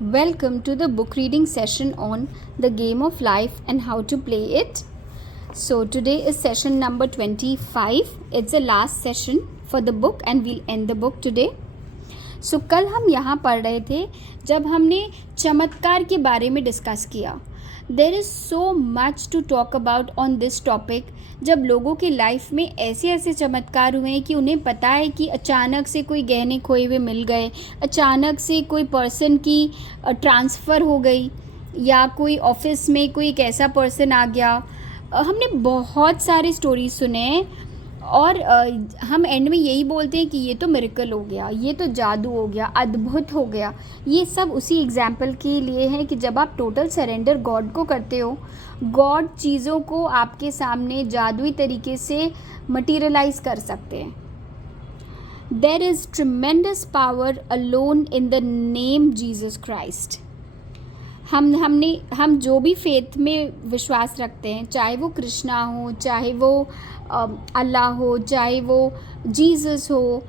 Welcome to the book reading session on the game of life and how to play it. So, today is session number 25. It's the last session for the book and we'll end the book today. So, कल हम यहाँ पढ़ रहे थे जब हमने चमत्कार के बारे में डिस्कस किया. There is so much to talk about on this topic. जब लोगों के लाइफ में ऐसे ऐसे चमत्कार हुए हैं कि उन्हें पता है कि अचानक से कोई गहने खोए हुए मिल गए, अचानक से कोई पर्सन की ट्रांसफ़र हो गई, या कोई ऑफिस में कोई एक ऐसा पर्सन आ गया. हमने बहुत सारे स्टोरीज सुने हैं और हम एंड में यही बोलते हैं कि ये तो मिरेकल हो गया, ये तो जादू हो गया, अद्भुत हो गया. ये सब उसी एग्जाम्पल के लिए है कि जब आप टोटल सरेंडर गॉड को करते हो, गॉड चीज़ों को आपके सामने जादुई तरीके से मटीरियलाइज कर सकते हैं. There is tremendous power alone in the name Jesus Christ. हम जो भी फेथ में विश्वास रखते हैं, चाहे वो कृष्णा हो, चाहे वो अल्लाह हो, चाहे वो जीसस हो,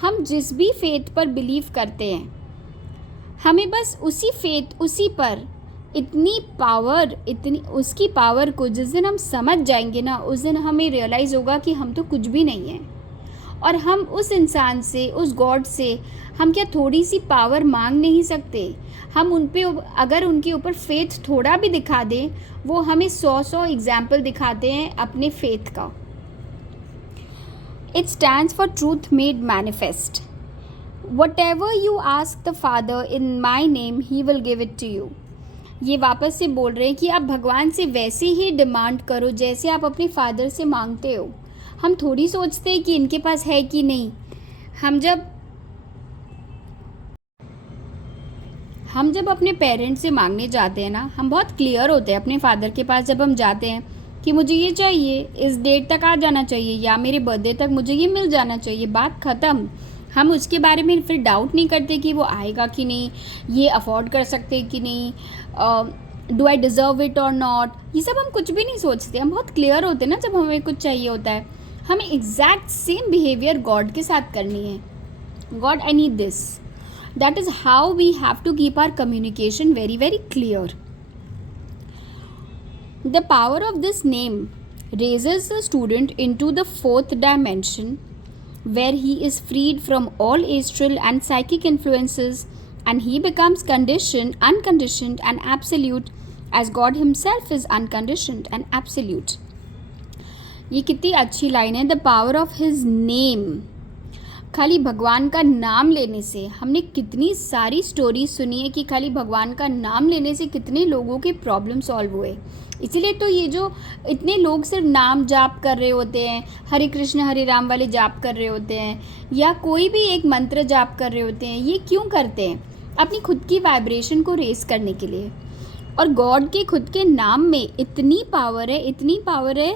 हम जिस भी फेथ पर बिलीव करते हैं, हमें बस उसी फेथ, उसी पर इतनी पावर, इतनी उसकी पावर को जिस दिन हम समझ जाएंगे ना, उस दिन हमें रियलाइज़ होगा कि हम तो कुछ भी नहीं हैं. और हम उस इंसान से, उस गॉड से हम क्या थोड़ी सी पावर मांग नहीं सकते? हम उन पे अगर उनके ऊपर फेथ थोड़ा भी दिखा दें, वो हमें 100 एग्जाम्पल दिखाते हैं अपने फेथ का. It stands for truth made manifest. Whatever you ask the Father in my name he will give it to you. ये वापस से बोल रहे हैं कि आप भगवान से वैसे ही डिमांड करो जैसे आप अपने फादर से मांगते हो. हम थोड़ी सोचते हैं कि इनके पास है कि नहीं. हम जब अपने पेरेंट्स से मांगने जाते हैं ना, हम बहुत क्लियर होते हैं अपने फादर के पास जब हम जाते हैं कि मुझे ये चाहिए, इस डेट तक आ जाना चाहिए, या मेरे बर्थडे तक मुझे ये मिल जाना चाहिए. बात ख़त्म. हम उसके बारे में फिर डाउट नहीं करते कि वो आएगा कि नहीं, ये अफोर्ड कर सकते कि नहीं, डू आई डिज़र्व इट और नॉट. ये सब हम कुछ भी नहीं सोचते. हम बहुत क्लियर होते हैं ना जब हमें कुछ चाहिए होता है. हमें एग्जैक्ट सेम बिहेवियर गॉड के साथ करनी है. God, I need this. That is how we have to keep our communication very very clear. The power of this name raises the student into the fourth dimension, where he is freed from all astral and psychic influences, and he becomes conditioned, unconditioned and absolute, as God himself is unconditioned and absolute. ये कितनी अच्छी line है. The power of his name. खाली भगवान का नाम लेने से, हमने कितनी सारी स्टोरी सुनी है कि खाली भगवान का नाम लेने से कितने लोगों के प्रॉब्लम सॉल्व हुए. इसीलिए तो ये जो इतने लोग सिर्फ नाम जाप कर रहे होते हैं, हरे कृष्ण हरे राम वाले जाप कर रहे होते हैं, या कोई भी एक मंत्र जाप कर रहे होते हैं, ये क्यों करते हैं? अपनी खुद की वाइब्रेशन को रेस करने के लिए. और गॉड के खुद के नाम में इतनी पावर है, इतनी पावर है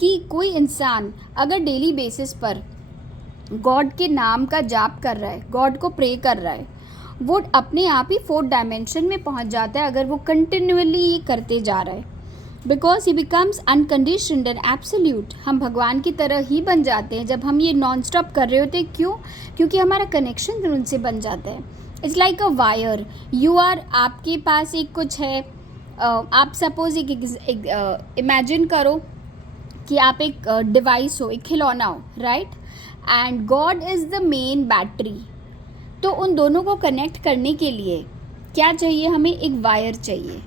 कि कोई इंसान अगर डेली बेसिस पर गॉड के नाम का जाप कर रहा है, गॉड को प्रे कर रहा है, वो अपने आप ही 4th डायमेंशन में पहुंच जाता है अगर वो कंटिन्यूअली ये करते जा रहा है. Because he becomes unconditioned and absolute. हम भगवान की तरह ही बन जाते हैं जब हम ये नॉन स्टॉप कर रहे होते हैं. क्यों? क्योंकि हमारा कनेक्शन उनसे बन जाता है. It's like a wire. You are, आपके पास एक कुछ है, आप सपोज एक इमेजिन करो कि आप एक डिवाइस हो, एक खिलौना हो, right, and God is the main battery. तो उन दोनों को कनेक्ट करने के लिए क्या चाहिए? हमें एक वायर चाहिए.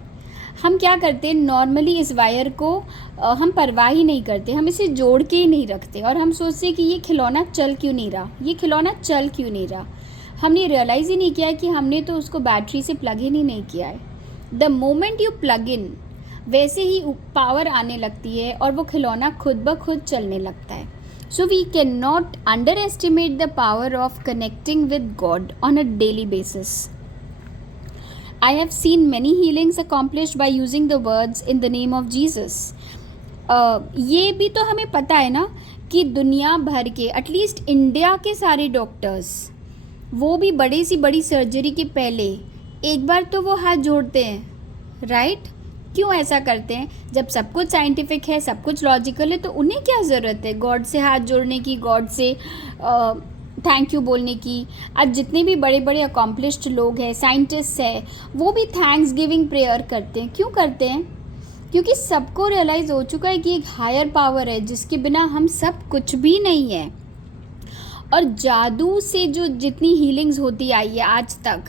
हम क्या करते हैं, नॉर्मली इस वायर को हम परवाह ही नहीं करते, हम इसे जोड़ के ही नहीं रखते, और हम सोचते हैं कि ये खिलौना चल क्यों नहीं रहा, ये खिलौना चल क्यों नहीं रहा. हमने रियलाइज़ ही नहीं किया कि हमने तो उसको बैटरी से प्लग इन ही नहीं किया है. The moment you plug in, वैसे ही पावर आने लगती है और वो खिलौना खुद ब खुद चलने लगता है. So we can not underestimate the power of connecting with God on a daily basis. I have seen many healings accomplished by using the words in the name of Jesus. ये भी तो हमें पता है ना कि दुनिया भर के, एटलीस्ट इंडिया के सारे डॉक्टर्स, वो भी बड़ी सी बड़ी सर्जरी के पहले एक बार तो वो हाथ जोड़ते हैं, राइट? क्यों ऐसा करते हैं? जब सब कुछ साइंटिफिक है, सब कुछ लॉजिकल है, तो उन्हें क्या ज़रूरत है गॉड से हाथ जोड़ने की, गॉड से थैंक यू बोलने की। आज जितने भी बड़े बड़े अकॉम्प्लिश्ड लोग हैं, साइंटिस्ट हैं, वो भी थैंक्स गिविंग प्रेयर करते हैं। क्यों करते हैं? क्योंकि सबको रियलाइज़ हो चुका है कि एक हायर पावर है जिसके बिना हम सब कुछ भी नहीं है। और जादू से जो जितनी हीलिंग्स होती आई है आज तक,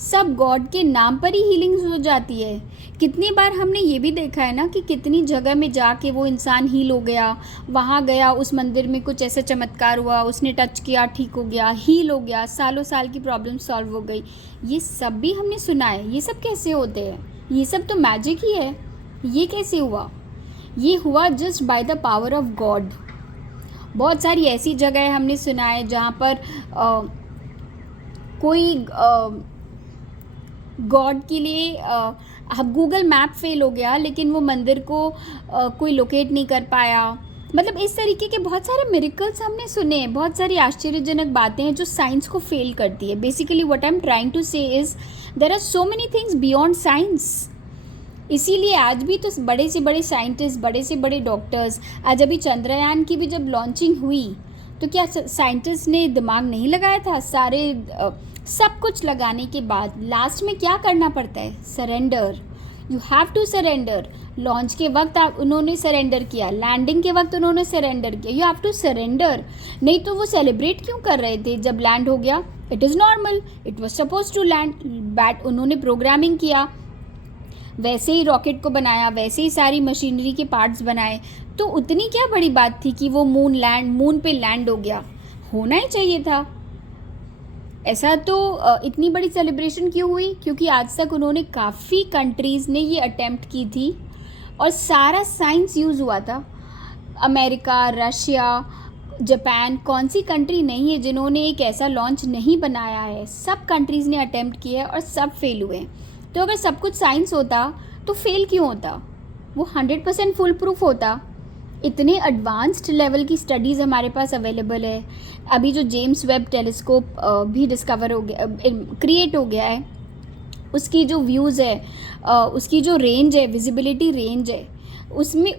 सब गॉड के नाम पर ही हीलिंग्स हो जाती है। कितनी बार हमने ये भी देखा है ना कि कितनी जगह में जाके वो इंसान हील हो गया, वहाँ गया, उस मंदिर में कुछ ऐसा चमत्कार हुआ, उसने टच किया, ठीक हो गया, हील हो गया, सालों साल की प्रॉब्लम सॉल्व हो गई। ये सब भी हमने सुना है। ये सब कैसे होते हैं? ये सब तो मैजिक ही है। ये कैसे हुआ? ये हुआ just by the power of God. बहुत सारी ऐसी जगह हमने सुना है जहाँ पर कोई गॉड के लिए गूगल मैप फेल हो गया, लेकिन वो मंदिर को कोई लोकेट नहीं कर पाया। मतलब इस तरीके के बहुत सारे मिरेकल्स हमने सुने हैं। बहुत सारी आश्चर्यजनक बातें हैं जो साइंस को फेल करती है। Basically what I am trying to say is there are so many things beyond science. इसीलिए आज भी तो बड़े से बड़े साइंटिस्ट, बड़े से बड़े डॉक्टर्स, आज अभी चंद्रयान की भी जब लॉन्चिंग हुई तो क्या साइंटिस्ट ने दिमाग नहीं लगाया था? सब कुछ लगाने के बाद लास्ट में क्या करना पड़ता है? Surrender. You have to surrender. Launch के वक्त उन्होंने सरेंडर किया, लैंडिंग के वक्त उन्होंने सरेंडर किया। You have to surrender. नहीं तो वो सेलिब्रेट क्यों कर रहे थे जब लैंड हो गया? It is normal, it was suppose to land. But उन्होंने प्रोग्रामिंग किया, वैसे ही रॉकेट को बनाया, वैसे ही सारी मशीनरी के पार्ट्स बनाए। तो उतनी क्या बड़ी बात थी कि वो मून पे लैंड हो गया? होना ही चाहिए था ऐसा। तो इतनी बड़ी सेलिब्रेशन क्यों हुई? क्योंकि आज तक उन्होंने काफ़ी कंट्रीज़ ने ये अटेम्प्ट की थी और सारा साइंस यूज़ हुआ था। अमेरिका, रशिया, जापान, कौन सी कंट्री नहीं है जिन्होंने एक ऐसा लॉन्च नहीं बनाया है? सब कंट्रीज़ ने अटेम्प्ट किया है और सब फेल हुए। तो अगर सब कुछ साइंस होता तो फेल क्यों होता? वो 100% फुल प्रूफ होता। इतने एडवांस्ड लेवल की स्टडीज़ हमारे पास अवेलेबल है। अभी जो जेम्स वेब टेलीस्कोप भी डिस्कवर हो गया, क्रिएट हो गया है, उसकी जो व्यूज़ है, उसकी जो रेंज है, विजिबिलिटी रेंज है, उसमें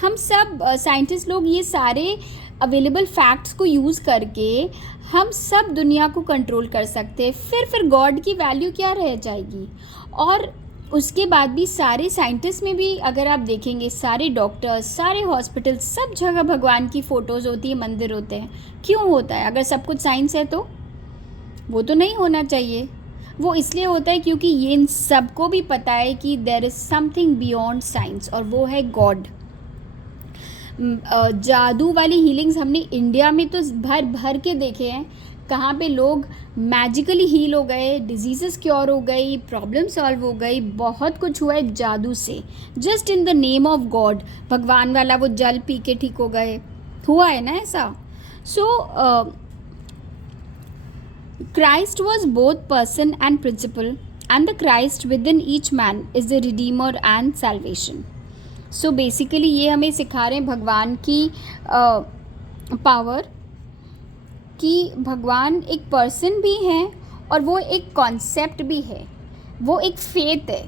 हम सब साइंटिस्ट लोग ये सारे अवेलेबल फैक्ट्स को यूज़ करके हम सब दुनिया को कंट्रोल कर सकते हैं। फिर गॉड की वैल्यू क्या रह जाएगी? और उसके बाद भी सारे साइंटिस्ट में भी अगर आप देखेंगे, सारे डॉक्टर्स, सारे हॉस्पिटल, सब जगह भगवान की फ़ोटोज़ होती है, मंदिर होते हैं। क्यों होता है? अगर सब कुछ साइंस है तो वो तो नहीं होना चाहिए। वो इसलिए होता है क्योंकि ये इन सबको भी पता है कि there is something beyond science, और वो है गॉड। जादू वाली हीलिंग्स हमने इंडिया में तो भर भर के देखे हैं, कहाँ पे लोग मैजिकली हील हो गए, डिजीज़ेस क्योर हो गई, प्रॉब्लम सॉल्व हो गई। बहुत कुछ हुआ है जादू से, just in the name of God. भगवान वाला वो जल पी के ठीक हो गए, हुआ है ना ऐसा। सो Christ was both person and principle, and the Christ within each man is the redeemer and salvation. So basically ये हमें सिखा रहे हैं भगवान की पावर, कि भगवान एक पर्सन भी हैं और वो एक कॉन्सेप्ट भी है, वो एक फेथ है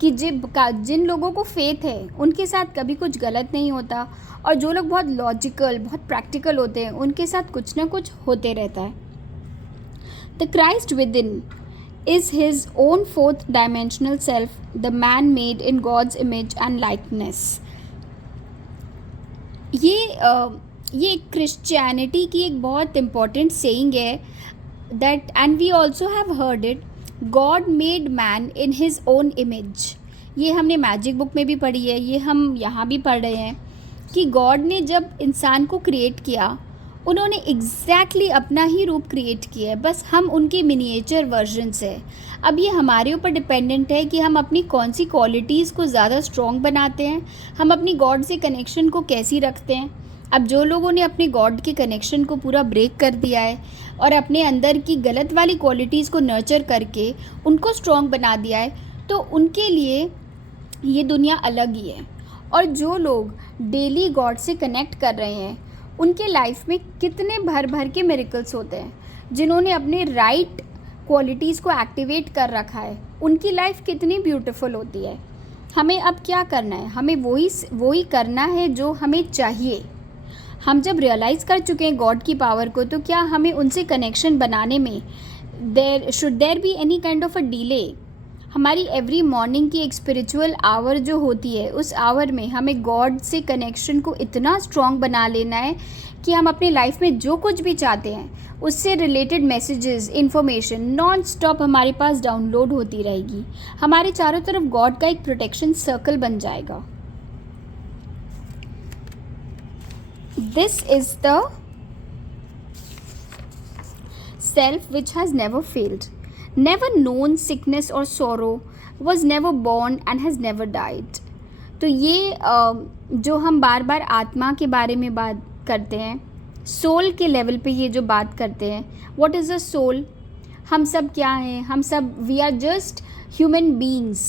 कि जिन लोगों को फेथ है उनके साथ कभी कुछ गलत नहीं होता, और जो लोग बहुत लॉजिकल, बहुत प्रैक्टिकल होते हैं उनके साथ कुछ ना कुछ होते रहता है। The Christ within is his own fourth dimensional self, the man made in God's image and likeness. ये क्रिश्चियनिटी की एक बहुत इम्पॉर्टेंट सेइंग है, that and we also have heard it, God made man in his own image. ये हमने magic book में भी पढ़ी है, ये हम यहाँ भी पढ़ रहे हैं कि गॉड ने जब इंसान को क्रिएट किया, उन्होंने एग्जैक्टली अपना ही रूप क्रिएट किया है, बस हम उनके मिनिएचर वर्जन्स है। अब ये हमारे ऊपर डिपेंडेंट है कि हम अपनी कौन सी क्वालिटीज़ को ज़्यादा स्ट्रॉन्ग बनाते हैं, हम अपनी गॉड से कनेक्शन को कैसी रखते हैं। अब जो लोगों ने अपने गॉड के कनेक्शन को पूरा ब्रेक कर दिया है और अपने अंदर की गलत वाली क्वालिटीज़ को नर्चर करके उनको स्ट्रॉन्ग बना दिया है, तो उनके लिए ये दुनिया अलग ही है। और जो लोग डेली गॉड से कनेक्ट कर रहे हैं उनके लाइफ में कितने भर भर के मिरेकल्स होते हैं। जिन्होंने अपने राइट क्वालिटीज़ को एक्टिवेट कर रखा है उनकी लाइफ कितनी ब्यूटीफुल होती है। हमें अब क्या करना है? हमें वही करना है जो हमें चाहिए। हम जब रियलाइज़ कर चुके हैं गॉड की पावर को, तो क्या हमें उनसे कनेक्शन बनाने में should there be any kind of a delay? हमारी एवरी मॉर्निंग की एक स्पिरिचुअल आवर जो होती है, उस आवर में हमें गॉड से कनेक्शन को इतना स्ट्रॉन्ग बना लेना है कि हम अपनी लाइफ में जो कुछ भी चाहते हैं उससे related messages, information non stop हमारे पास डाउनलोड होती रहेगी। हमारे चारों तरफ गॉड का एक प्रोटेक्शन सर्कल बन जाएगा। This is the self which has never failed, never known sickness or sorrow, was never born and has never died। तो ये जो हम बार बार आत्मा के बारे में बात करते हैं, सोल के लेवल पे ये जो बात करते हैं, व्हाट इज़ अ सोल? हम सब क्या हैं? हम सब we are just human beings,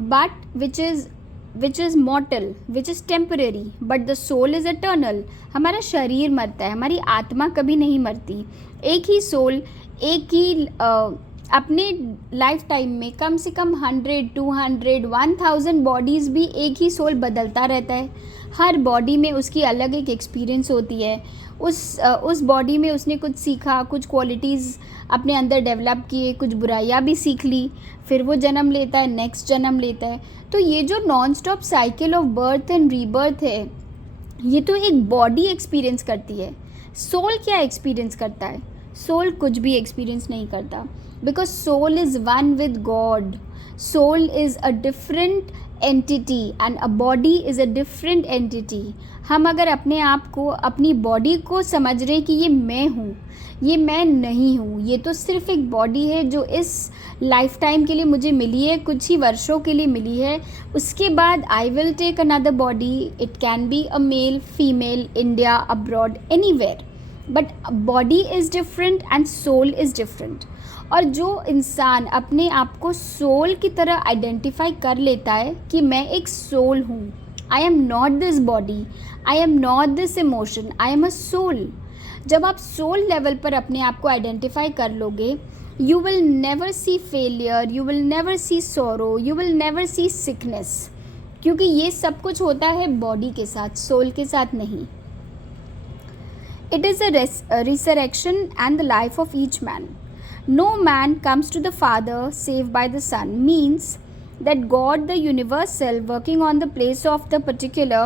but which is mortal, which is temporary, but the soul is eternal. हमारा शरीर मरता है, हमारी आत्मा कभी नहीं मरती। एक ही सोल, एक ही अपने लाइफ टाइम में कम से कम 100, 200, 1000 बॉडीज़ भी एक ही सोल बदलता रहता है। हर बॉडी में उसकी अलग एक एक्सपीरियंस होती है। उस बॉडी में उसने कुछ सीखा, कुछ क्वालिटीज़ अपने अंदर डेवलप किए, कुछ बुराइयां भी सीख ली, फिर वो जन्म लेता है, नेक्स्ट जन्म लेता है। तो ये जो non stop cycle of birth and rebirth है, ये तो एक बॉडी एक्सपीरियंस करती है। सोल क्या एक्सपीरियंस करता है? सोल कुछ भी एक्सपीरियंस नहीं करता, because soul is one with God. Soul is a different entity and a body is a different entity. हम अगर अपने आप को, अपनी बॉडी को समझ रहे हैं कि ये मैं हूँ, ये मैं नहीं हूँ, ये तो सिर्फ एक बॉडी है जो इस लाइफ टाइम के लिए मुझे मिली है, कुछ ही वर्षों के लिए मिली है। उसके बाद I will take another body, it can be a male, female, India, abroad, anywhere, but body is different and soul is different. और जो इंसान अपने आप को सोल की तरह आइडेंटिफाई कर लेता है कि मैं एक सोल हूँ, I am not this body, I am not this emotion, I am a soul. जब आप सोल लेवल पर अपने आप को आइडेंटिफाई कर लोगे, you will never see failure, you will never see sorrow, you will never see sickness, क्योंकि ये सब कुछ होता है बॉडी के साथ, सोल के साथ नहीं। It is a resurrection and the life of each man. No man comes to the Father save by the Son, means that God the universal working on the place of the particular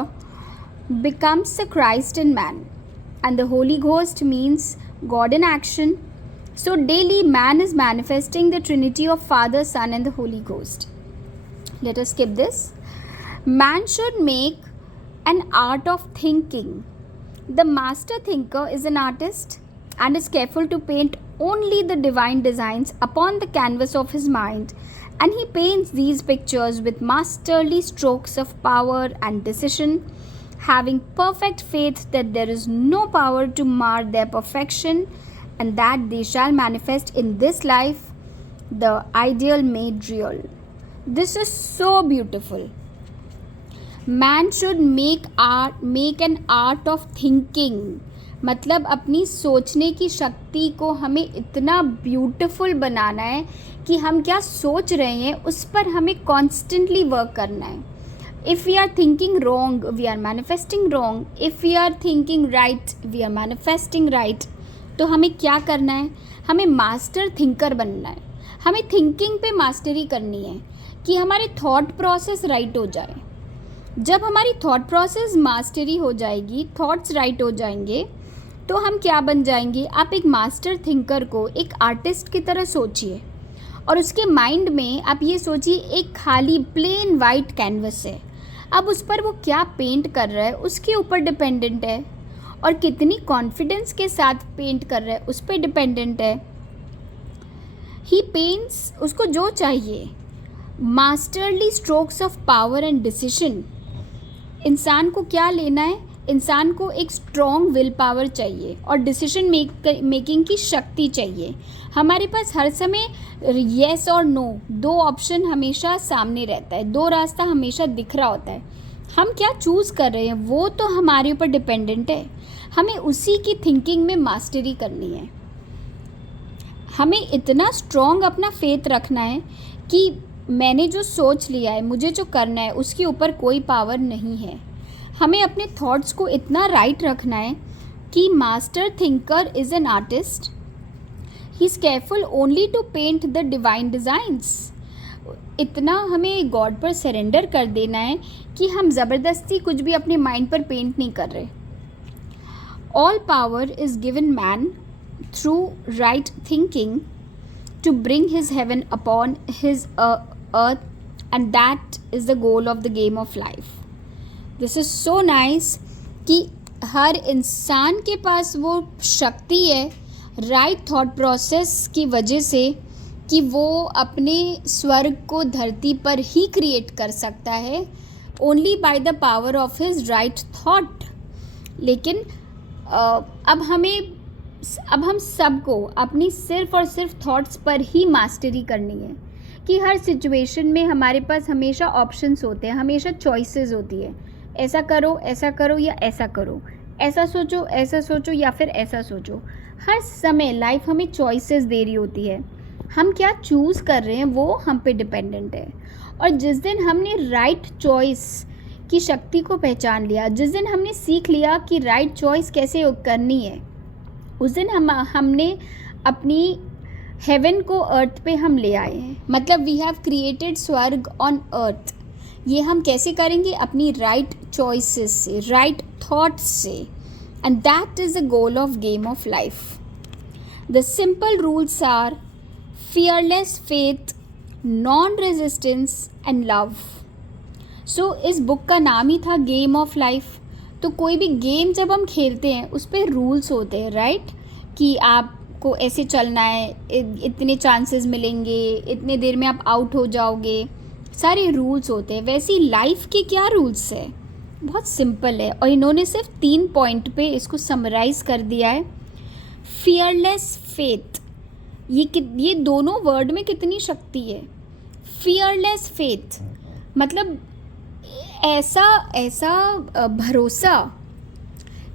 becomes the Christ in man, and the Holy Ghost means God in action. So daily man is manifesting the Trinity of Father, Son and the Holy Ghost. Let us skip this. Man should make an art of thinking. The master thinker is an artist and is careful to paint only the divine designs upon the canvas of his mind, and he paints these pictures with masterly strokes of power and decision, having perfect faith that there is no power to mar their perfection and that they shall manifest in this life the ideal made real. This is so beautiful. Man should make an art of thinking, मतलब अपनी सोचने की शक्ति को हमें इतना beautiful बनाना है कि हम क्या सोच रहे हैं उस पर हमें कॉन्स्टेंटली वर्क करना है। If we are thinking wrong, we are manifesting wrong. If we are thinking right, we are manifesting right. तो हमें क्या करना है? हमें मास्टर थिंकर बनना है। हमें थिंकिंग पे मास्टरी करनी है कि हमारे थॉट प्रोसेस राइट हो जाए। जब हमारी थॉट प्रोसेस मास्टरी हो जाएगी, थॉट्स राइट हो जाएंगे, तो हम क्या बन जाएंगे? आप एक मास्टर थिंकर को एक आर्टिस्ट की तरह सोचिए, और उसके माइंड में आप ये सोचिए एक खाली प्लेन वाइट कैनवस है। अब उस पर वो क्या पेंट कर रहा है उसके ऊपर डिपेंडेंट है, और कितनी कॉन्फिडेंस के साथ पेंट कर रहा है उस पर डिपेंडेंट है। ही पेंट्स, उसको जो चाहिए, masterly strokes of power and decision. इंसान को क्या लेना है? इंसान को एक स्ट्रॉन्ग विल पावर चाहिए और डिसीजन मेकिंग की शक्ति चाहिए। हमारे पास हर समय येस और नो, दो ऑप्शन हमेशा सामने रहता है, दो रास्ता हमेशा दिख रहा होता है। हम क्या चूज़ कर रहे हैं वो तो हमारे ऊपर डिपेंडेंट है। हमें उसी की थिंकिंग में मास्टरी करनी है। हमें इतना स्ट्रॉन्ग अपना फेथ रखना है कि मैंने जो सोच लिया है, मुझे जो करना है, उसके ऊपर कोई पावर नहीं है। हमें अपने थॉट्स को इतना राइट रखना है कि master thinker is an artist, he is careful only to paint the divine designs. इतना हमें गॉड पर सरेंडर कर देना है कि हम ज़बरदस्ती कुछ भी अपने माइंड पर पेंट नहीं कर रहे। All power is given man through right thinking to bring his heaven upon his earth, and that is the goal of the game of life. This is so nice कि हर इंसान के पास वो शक्ति है राइट थॉट प्रोसेस की वजह से कि वो अपने स्वर्ग को धरती पर ही क्रिएट कर सकता है, only by the power of his right thought. लेकिन अब हम सबको अपनी सिर्फ और सिर्फ थॉट्स पर ही मास्टरी करनी है कि हर सिचुएशन में हमारे पास हमेशा ऑप्शंस होते हैं, हमेशा चॉइसेस होती है, ऐसा करो या ऐसा करो, ऐसा सोचो या फिर ऐसा सोचो। हर समय लाइफ हमें चॉइसेस दे रही होती है, हम क्या चूज़ कर रहे हैं वो हम पे डिपेंडेंट है। और जिस दिन हमने राइट चॉइस की शक्ति को पहचान लिया, जिस दिन हमने सीख लिया कि राइट चॉइस कैसे करनी है, उस दिन हमने अपनी हेवन को अर्थ पे हम ले आए हैं। मतलब वी हैव क्रिएटेड स्वर्ग ऑन अर्थ। ये हम कैसे करेंगे? अपनी राइट चॉइसेस से, राइट थॉट्स से। And that is the goal of game of life. The simple rules are fearless faith, non resistance and love. So इस बुक का नाम ही था गेम ऑफ लाइफ। तो कोई भी गेम जब हम खेलते हैं उस पर रूल्स होते हैं, राइट? कि आपको ऐसे चलना है, इतने चांसेस मिलेंगे, इतने देर में आप आउट हो जाओगे, सारे रूल्स होते हैं। वैसे ही लाइफ के क्या रूल्स है? बहुत सिंपल है और इन्होंने सिर्फ 3 पॉइंट पे इसको समराइज़ कर दिया है। फियरलेस फेथ, ये दोनों वर्ड में कितनी शक्ति है। फियरलेस फेथ मतलब ऐसा भरोसा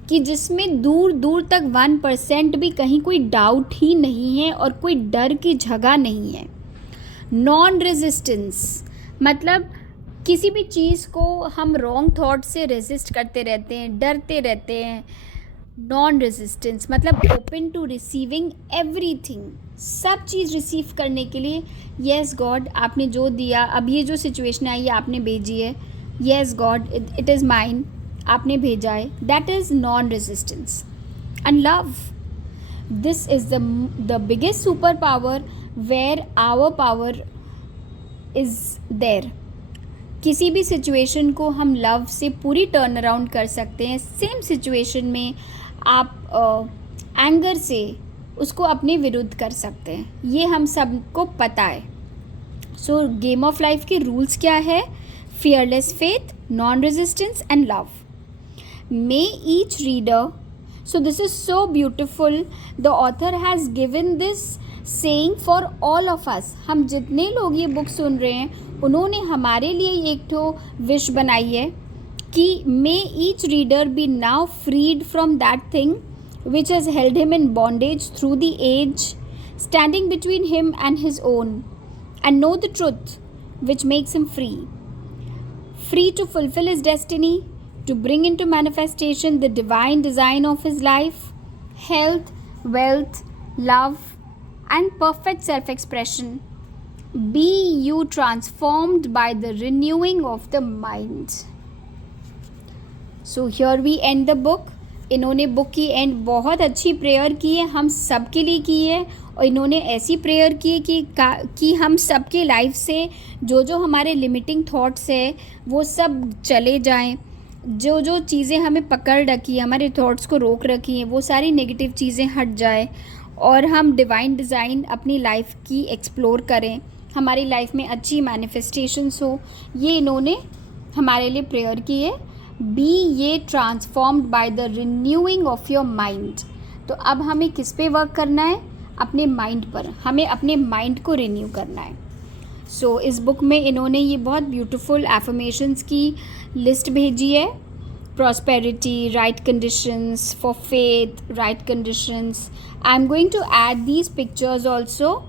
कि जिसमें दूर दूर तक 1% भी कहीं कोई डाउट ही नहीं है और कोई डर की जगह नहीं है। नॉन रेजिस्टेंस मतलब किसी भी चीज़ को हम रॉन्ग थॉट से रेजिस्ट करते रहते हैं, डरते रहते हैं। नॉन रेजिस्टेंस मतलब ओपन टू रिसीविंग एवरीथिंग, सब चीज़ रिसीव करने के लिए। येस गॉड, आपने जो दिया, अब ये जो सिचुएशन आई है आपने भेजी है, yes God it is mine, आपने भेजा है, that is non resistance. And love, this is the biggest super power where our power is there. किसी भी सिचुएशन को हम लव से पूरी टर्न अराउंड कर सकते हैं। सेम सिचुएशन में आप एंगर से उसको अपने विरुद्ध कर सकते हैं, ये हम सबको पता है। सो गेम ऑफ लाइफ के रूल्स क्या है? fearless faith, non-resistance and love. May each reader, so this is so beautiful, the author has given this saying for all of us. हम जितने लोग ये बुक सुन रहे हैं उन्होंने हमारे लिए एक ठो विश बनाई है कि may each reader be now freed from that thing which has held him in bondage through the age, standing between him and his own, and know the truth which makes him free to fulfill his destiny, to bring into manifestation the divine design of his life, health, wealth, love, and perfect self-expression. Be you transformed by the renewing of the mind. So here we end the book. इन्होंने book की and बहुत अच्छी prayer की है, हम सब के लिए की है। और इन्होंने ऐसी प्रेयर की है कि हम सब के लाइफ से जो हमारे लिमिटिंग थॉट्स है वो सब चले जाएं, जो चीज़ें हमें पकड़ रखी है, हमारे थॉट्स को रोक रखी हैं, वो सारी नेगेटिव चीज़ें हट जाए और हम डिवाइन डिज़ाइन अपनी लाइफ की एक्सप्लोर करें, हमारी लाइफ में अच्छी मैनिफेस्टेशंस हो। ये इन्होंने हमारे लिए प्रेयर की है। बी ये transformed by the renewing of your mind. तो अब हमें किस पे वर्क करना है? अपने माइंड पर, हमें अपने माइंड को रिन्यू करना है। सो इस बुक में इन्होंने ये बहुत ब्यूटीफुल एफर्मेशंस की लिस्ट भेजी है। Prosperity, right conditions for faith, right conditions. I am going to add these pictures also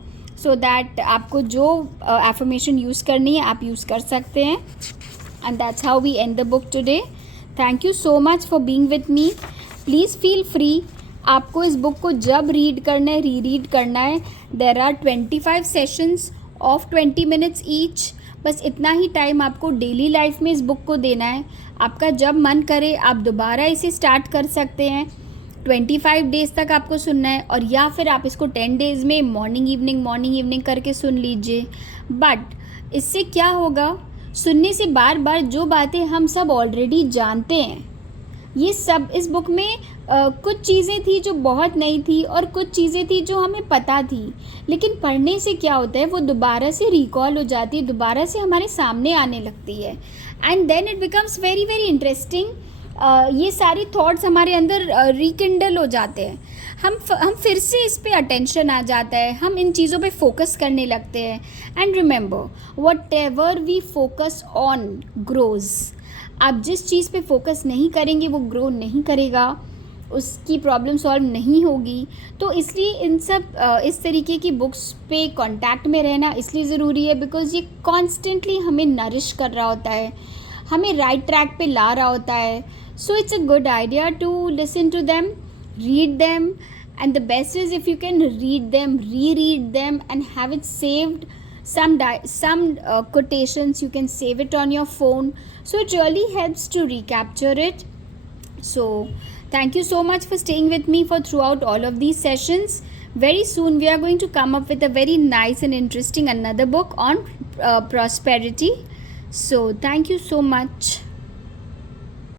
so that आपको जो एफर्मेशन यूज़ करनी है आप यूज़ कर सकते हैं। And that's how we end the book today. Thank you so much for being with me. Please feel free. आपको इस बुक को जब रीड करना है, री रीड करना है. There are 25 sessions of 20 minutes each. बस इतना ही टाइम आपको डेली लाइफ में इस बुक को देना है. आपका जब मन करे आप दोबारा इसे स्टार्ट कर सकते हैं. 25 डेज़ तक आपको सुनना है, और या फिर आप इसको 10 डेज़ में मॉर्निंग इवनिंग करके सुन लीजिए. बट इससे क्या होगा, सुनने से बार बार जो बातें हम सब ऑलरेडी जानते हैं, ये सब इस बुक में कुछ चीज़ें थी जो बहुत नई थी, और कुछ चीज़ें थी जो हमें पता थी. लेकिन पढ़ने से क्या होता है, वो दोबारा से रिकॉल हो जाती है, दोबारा से हमारे सामने आने लगती है. And then it becomes very very interesting. ये सारी थॉट्स हमारे अंदर रिकिंडल हो जाते हैं. हम फिर से इस पे अटेंशन आ जाता है, हम इन चीज़ों पे फोकस करने लगते हैं. And remember, whatever we focus on grows. आप जिस चीज़ पे फोकस नहीं करेंगे वो ग्रो नहीं करेगा, उसकी प्रॉब्लम सॉल्व नहीं होगी. तो इसलिए इन सब इस तरीके की बुक्स पे कांटेक्ट में रहना इसलिए ज़रूरी है, बिकॉज़ ये कॉन्स्टेंटली हमें नरिश कर रहा होता है, हमें राइट ट्रैक पे ला रहा होता है. So it's a good idea to listen to them, read them, and the best is if you can read them, reread them, and have it saved. Some quotations you can save it on your phone, so it really helps to recapture it. So thank you so much for staying with me for throughout all of these sessions. Very soon we are going to come up with a very nice and interesting another book on prosperity. So thank you so much.